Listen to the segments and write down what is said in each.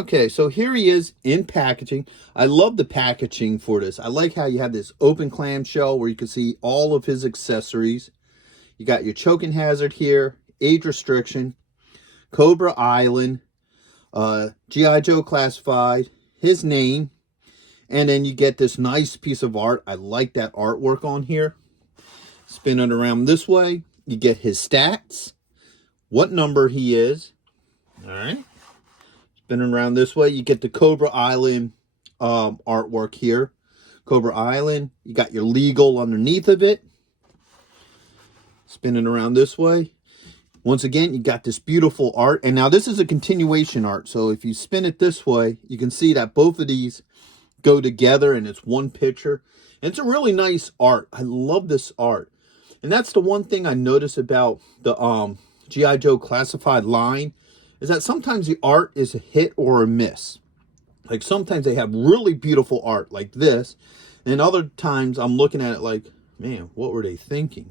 Okay, so here he is in packaging. I love the packaging for this. I like how you have this open clamshell where you can see all of his accessories. You got your choking hazard here, age restriction, Cobra Island, G.I. Joe classified, his name, and then you get this nice piece of art. I like that artwork on here. Spin it around this way. You get his stats, what number he is. All right. Spinning around this way, you get the Cobra Island artwork here. Cobra Island, you got your legal underneath of it. Spinning around this way. Once again, you got this beautiful art. And now this is a continuation art. So if you spin it this way, you can see that both of these go together and it's one picture. And it's a really nice art. I love this art. And that's the one thing I notice about the G.I. Joe classified line, is that sometimes the art is a hit or a miss. Like sometimes they have really beautiful art like this, and other times I'm looking at it like, man, what were they thinking?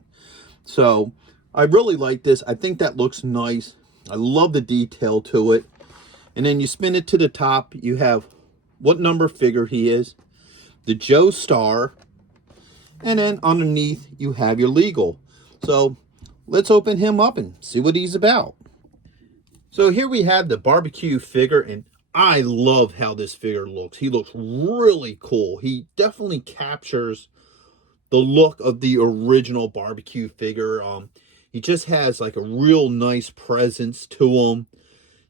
So I really like this. I think that looks nice. I love the detail to it. And then you spin it to the top, you have what number figure he is, the Joe star, and then underneath you have your legal. So let's open him up and see what he's about. So here we have the barbecue figure, and I love how this figure looks. He looks really cool. He definitely captures the look of the original barbecue figure. He just has like a real nice presence to him.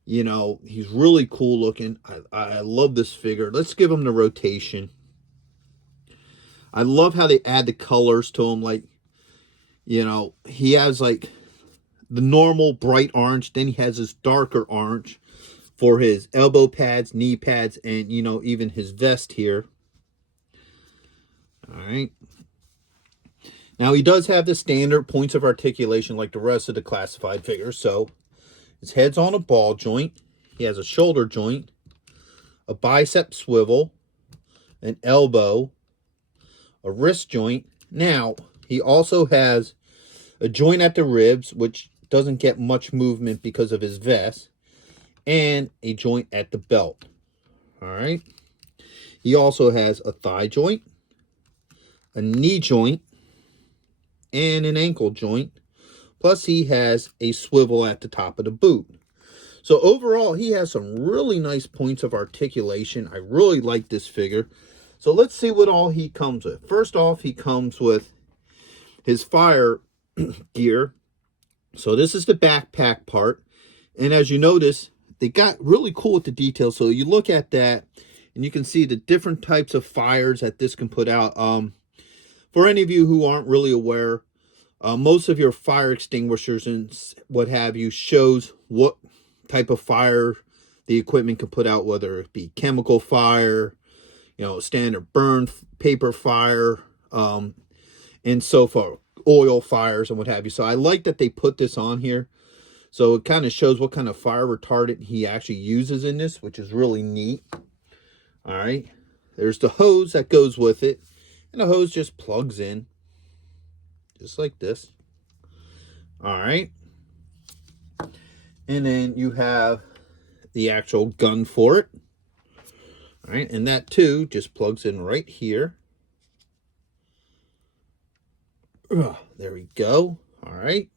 You know, he's really cool looking. I love this figure. Let's give him the rotation. I love how they add the colors to him. Like, you know, he has like the normal bright orange, then he has this darker orange for his elbow pads, knee pads, and, you know, even his vest here. All right. Now, he does have the standard points of articulation like the rest of the classified figures. So, his head's on a ball joint. He has a shoulder joint, a bicep swivel, an elbow, a wrist joint. Now, he also has a joint at the ribs, which doesn't get much movement because of his vest, and a joint at the belt. All right. He also has a thigh joint, a knee joint, and an ankle joint. Plus, he has a swivel at the top of the boot. So overall, he has some really nice points of articulation. I really like this figure. So let's see what all he comes with. First off, he comes with his fire gear. So this is the backpack part. And as you notice, they got really cool with the details. So you look at that and you can see the different types of fires that this can put out. For any of you who aren't really aware, most of your fire extinguishers and what have you shows what type of fire the equipment can put out, whether it be chemical fire, you know, standard burn paper fire, and so forth, oil fires and what have you. So I like that they put this on here. So it kind of shows what kind of fire retardant he actually uses in this, which is really neat. All right. There's the hose that goes with it. And the hose just plugs in. Just like this. All right. And then you have the actual gun for it. All right. And that too just plugs in right here. There we go. All right.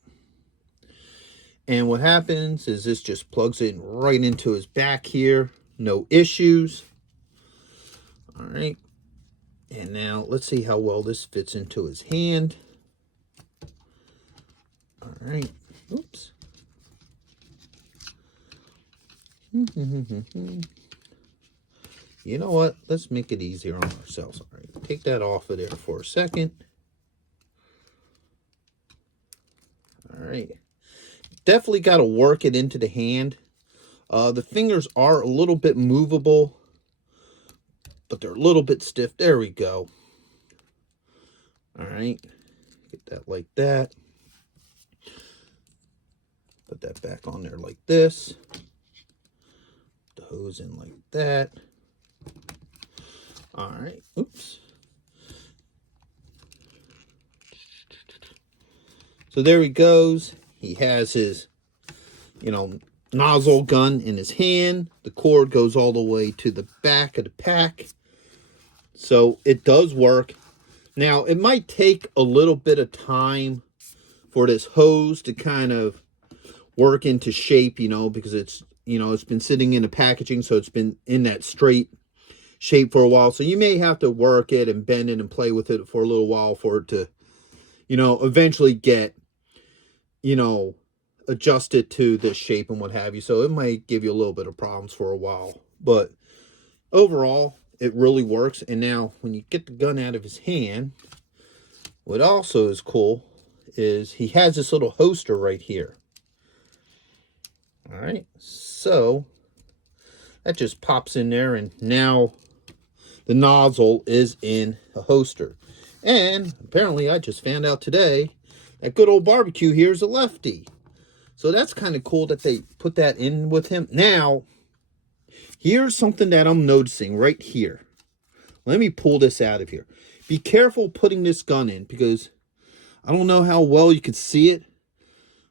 And what happens is this just plugs in right into his back here. No issues. All right. And now let's see how well this fits into his hand. All right. Oops. You know what? Let's make it easier on ourselves. All right. Take that off of there for a second. All right. Definitely got to work it into the hand. The fingers are a little bit movable, but they're a little bit stiff. There we go. All right. Get that like that. Put that back on there like this. The hose in like that. All right. Oops. So there he goes. He has his, you know, nozzle gun in his hand. The cord goes all the way to the back of the pack. So it does work. Now, it might take a little bit of time for this hose to kind of work into shape, you know, because it's, you know, it's been sitting in the packaging, so it's been in that straight shape for a while. So you may have to work it and bend it and play with it for a little while for it to, you know, eventually get, you know, adjusted to this shape and what have you. So it might give you a little bit of problems for a while. But overall, it really works. And now when you get the gun out of his hand, what also is cool is he has this little holster right here. All right, so that just pops in there, and now the nozzle is in a holster. And apparently I just found out today that good old barbecue here is a lefty. So that's kind of cool that they put that in with him. Now, here's something that I'm noticing right here. Let me pull this out of here. Be careful putting this gun in, because I don't know how well you can see it,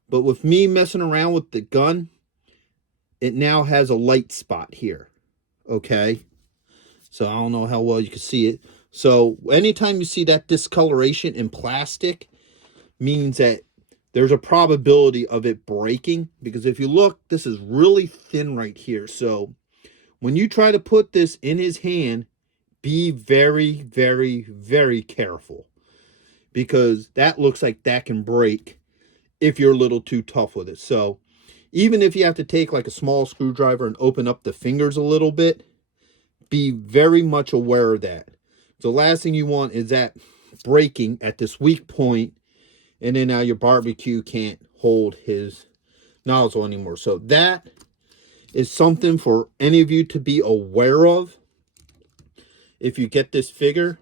but with me messing around with the gun, it now has a light spot here. Okay? So I don't know how well you can see it. So anytime you see that discoloration in plastic, means that there's a probability of it breaking. Because if you look, this is really thin right here. So when you try to put this in his hand, be very, very, very careful. Because that looks like that can break if you're a little too tough with it. So even if you have to take like a small screwdriver and open up the fingers a little bit, be very much aware of that. The last thing you want is that breaking at this weak point, and then now your barbecue can't hold his nozzle anymore. So that is something for any of you to be aware of if you get this figure.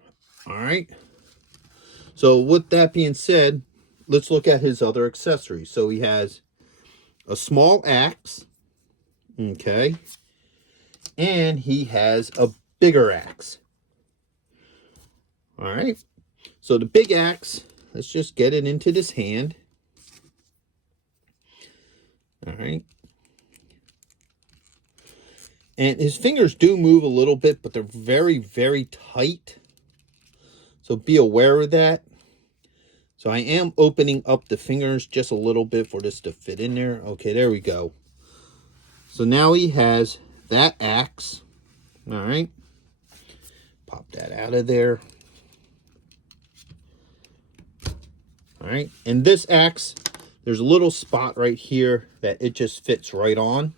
All right. So with that being said, let's look at his other accessories. So he has a small axe. Okay. And he has a bigger axe. All right. So the big axe, let's just get it into this hand. All right. And his fingers do move a little bit, but they're very, very tight. So be aware of that. So I am opening up the fingers just a little bit for this to fit in there. Okay, there we go. So now he has that axe. All right. Pop that out of there. All right. And this axe, there's a little spot right here that it just fits right on.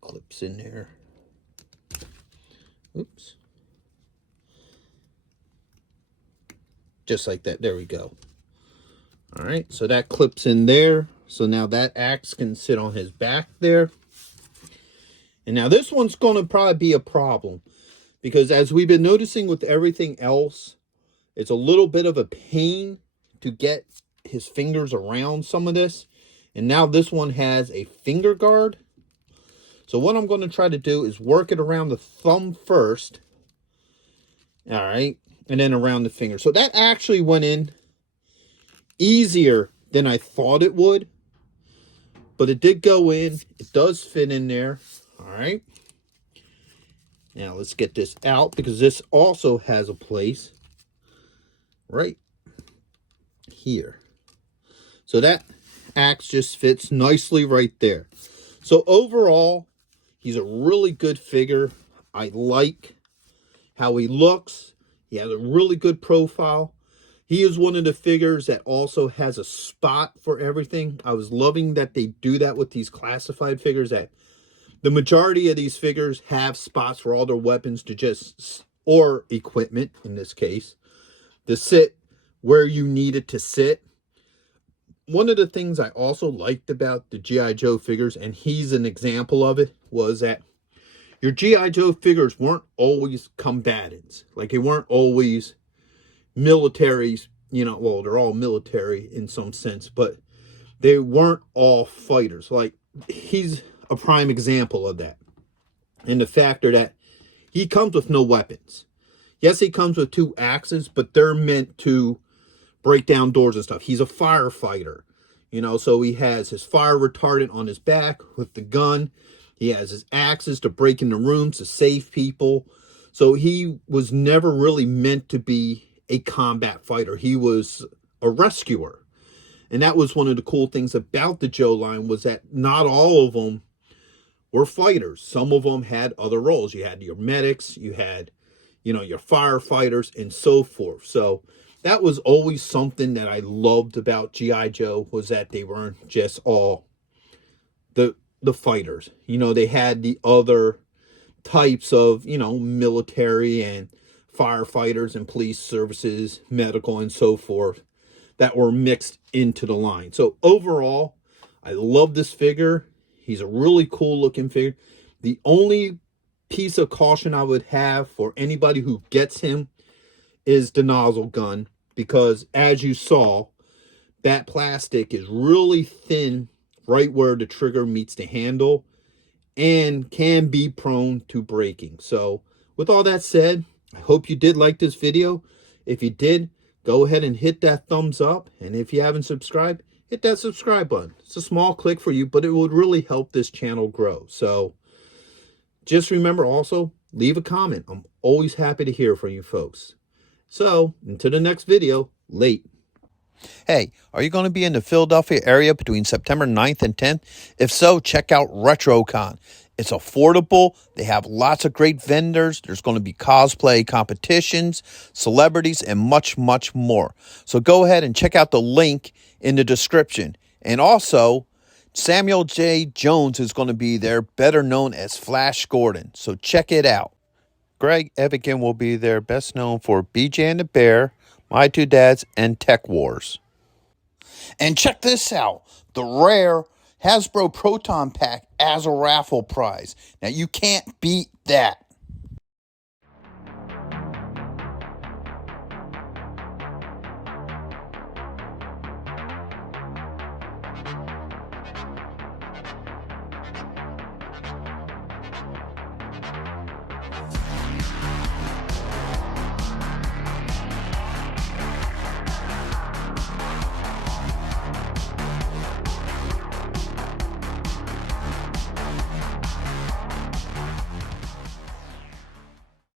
Clips in there. Oops. Just like that. There we go. All right. So that clips in there. So now that axe can sit on his back there. And now this one's going to probably be a problem, because as we've been noticing with everything else, it's a little bit of a pain to get his fingers around some of this. And now this one has a finger guard. So what I'm going to try to do is work it around the thumb first. All right. And then around the finger. So that actually went in easier than I thought it would. But it did go in. It does fit in there. All right. Now let's get this out, because this also has a place right here. So that axe just fits nicely right there. So overall, he's a really good figure. I like how he looks. He has a really good profile. He is one of the figures that also has a spot for everything. I was loving that they do that with these classified figures, that the majority of these figures have spots for all their weapons to just, or equipment in this case, to sit where you need it to sit. One of the things I also liked about the G.I. Joe figures, and he's an example of it, was that your G.I. Joe figures weren't always combatants. Like, they weren't always militaries, you know, well, they're all military in some sense, but they weren't all fighters. Like, he's a prime example of that. And the factor that he comes with no weapons. Yes, he comes with two axes, but they're meant to break down doors and stuff. He's a firefighter, you know, so he has his fire retardant on his back with the gun. He has his axes to break into rooms to save people. So he was never really meant to be a combat fighter. He was a rescuer. And that was one of the cool things about the Joe line, was that not all of them were fighters. Some of them had other roles. You had your medics, you had, you know, your firefighters and so forth. So that was always something that I loved about G.I. Joe, was that they weren't just all the fighters. You know, they had the other types of, you know, military and firefighters and police services, medical and so forth, that were mixed into the line. So overall, I love this figure. He's a really cool looking figure. The only piece of caution I would have for anybody who gets him is the nozzle gun, because as you saw, that plastic is really thin right where the trigger meets the handle and can be prone to breaking. So with all that said, I hope you did like this video. If you did, go ahead and hit that thumbs up. And if you haven't subscribed, hit that subscribe button. It's a small click for you, but it would really help this channel grow. So just remember, also leave a comment. I'm always happy to hear from you folks. So until the next video, late. Hey, are you going to be in the Philadelphia area between September 9th and 10th? If so, check out RetroCon. It's affordable. They have lots of great vendors. There's going to be cosplay competitions, celebrities, and much, much more. So go ahead and check out the link in the description. And also, Samuel J. Jones is going to be there, better known as Flash Gordon. So check it out. Greg Evigan will be there, best known for BJ and the Bear, My Two Dads, and Tech Wars. And check this out, the rare Hasbro Proton Pack as a raffle prize. Now, you can't beat that.